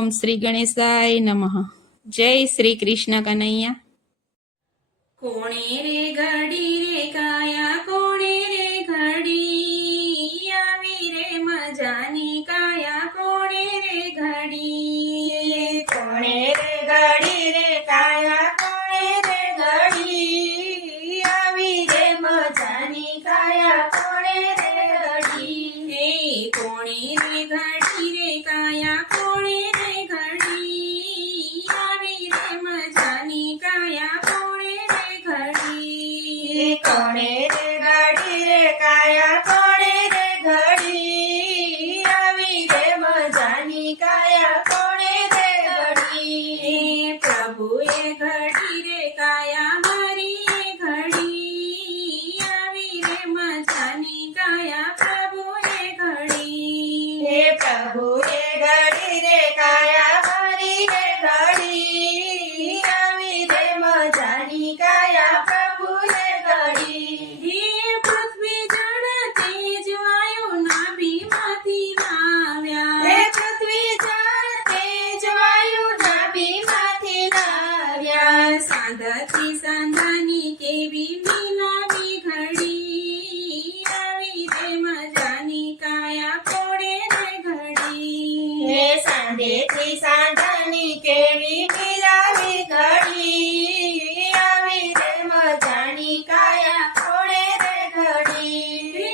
ઓમ શ્રી ગણેશાય નમઃ. જય શ્રી કૃષ્ણ કનૈયા. કોણે રે ઘડી રે કાયા, કોણે રે ઘડી આવી રે મજાની કાયા, કોણે રે ઘડી. કોણે રે ઘડી રે કાયા, કોણે રે ઘડી આવી રે મજાની કાયા, કોણે રે ઘડી. હે કોણે રે ઘડી રે કાયા, કોણે રે ઘડી આવી રે મજાની કાયા, કોણે રે ઘડી. કોણે રે ઘડી રે કાયા, કોણે રે ઘડી આવી રે મજાની કાયા, કોણે રે ઘડી. હે પ્રભુએ ઘડી રે કાયા મારી ઘડી આવી રે મજાની કાયા, પ્રભુએ ઘડી. હે પ્રભુએ ઘડી રે કાયા મારી રે ઘડી આવી રે મજાની કાયા, પ્રભુએ ઘડી. હે પૃથ્વી જળ તેજ વાયુ નાભીમાંથી લાવ્યા. હે પૃથ્વી જળ તેજ વાયુ નાભીમાંથી લાવ્યા. સાંધાથી સાંધાની કેવી મિલાવી ઘડી આવી રે મજાની કાયા, કોણે રે ઘડી. હે સાંધેથી સાંધાની કેવી મિલાવી ઘડી આવી રે મજાની કાયા, કોણે રે ઘડી. હે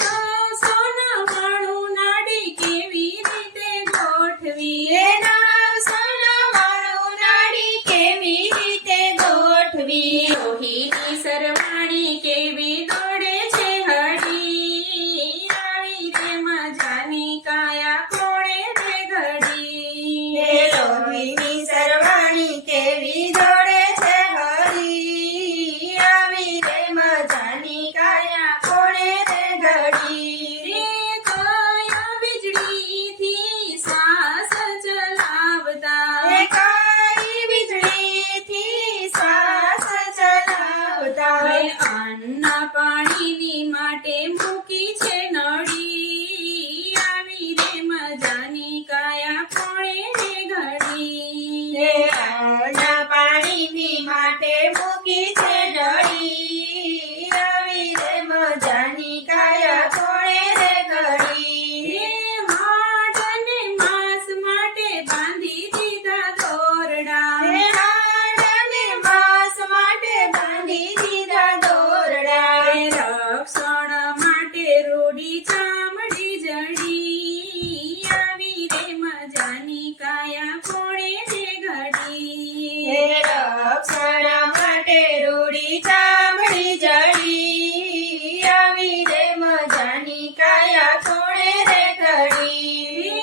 નવસોના વાળું નાડી કેવી રીતે ગોઠવી. હે નાવ સોનાવાળું નાડી કેવી રીતે ગોઠવી. રોહિણી સરવાણી કેવી દોડે છે હળી આવી રે મજાની કાયા, કોણે રે ઘડી. હે લોહીની સરવાણી કેવી દોડે છે હરી આવી રે મજાની કાયા, કોણે રે ઘડી. હે કયા વીજળીથી શ્વાસ ચલાવતા. હે કાળી વીજળીથી શ્વાસ ચલાવતા. હે અન્ન પાણીની માટે મૂકી છે નળી આવી રે મજાની કાયા, કોણે રે ઘડી. હે અન્ન પાણીની માટે મૂકી છે નળી આવી રે મજાની કાયા, કોણે રે ઘડી. હે હાડ અને માંસ માટે બાંધી દીધા દોરડા. હે હાડ અને માંસ માટે બાંધી દીધા દોરડા. હે રક્ષણ માટે રૂડી ચામડી જડી આવી રે મજાની કાયા, કોણે રે ઘડી. હે રક્ષણ માટે રૂડી ચામડી જડી આવી રે મજાની કાયા, કોણે રે ઘડી. હે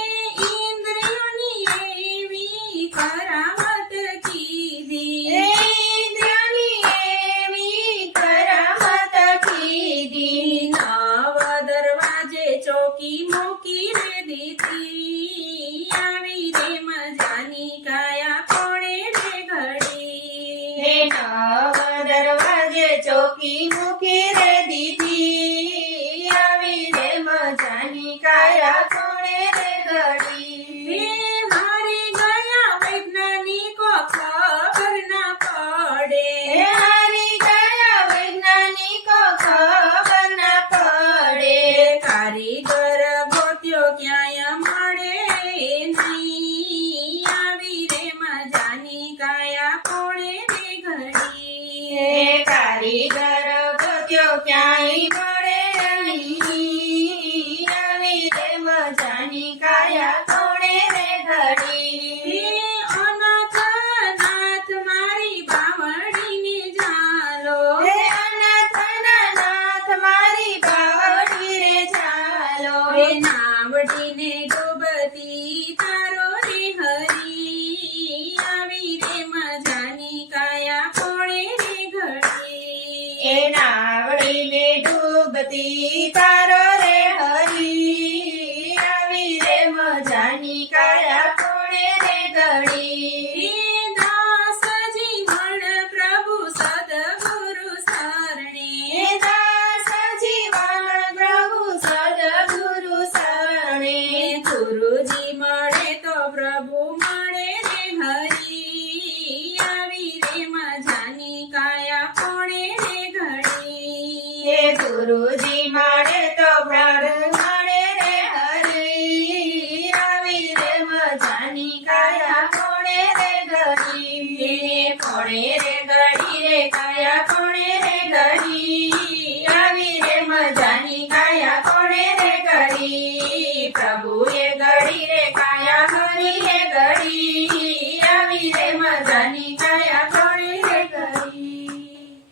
ઇન્દ્રિયોની એવી કરામત કીધી. હે ઇન્દ્રિયોની એવી કરામત કીધી. નવ દરવાજે ચોકી મૂકી રે દીધી આવી રે મજાની કાયા, કોણે રે ઘડી. હે નવ દરવાજે ચોકી મૂકી રે દીધી આવી રે મજાની કાયા, કોણે રે ઘડી. હે મારી ગયા વૈજ્ઞાનિકો ખબર ના પડે. હે હારી ગયા વૈજ્ઞાનિકો ખબર ના પડે. કારીગર ગોત્યો ક્યાંય મળે નહીં આવી રે મજાની કાયા, કોણે રે ઘડી. હે કારીગર ગોત્યો ક્યાંય મળે નહીં આવી રે મજાની કાયા, કોણે રે ઘડી. હે અનાથ નાથ મારી બાવળીને ઝાલો. હે અનાથના નાથ મારી બાવડી રે ચાલો. હે નાવડીને ડૂબતી તારો રે હરી આવી રે મજાની કાયા, કોણે રે ઘડી. એ નાવડીને ડૂબતી તારો રે હરી આવી રે મજાની કાયા, કોણે રે ઘડી. હે દાસ જીવન પ્રભુ સદગુરુ શરણે. હે દાસ જીવન પ્રભુ સદગુરુ શરણે. ગુરુજી મળે તો પ્રભુ કાયા કોણે રે ઘડી કોણે રે ઘડી રે કાયા કોણે રે ઘડી આવી રે મજાની કાયા કોણે રે ઘડી પ્રભુએ ઘડી રે કાયા હરીએ ઘડી આવી રે મજાની કાયા કોણે રે ઘડી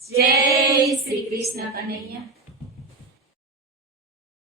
જય શ્રી કૃષ્ણ કનૈયા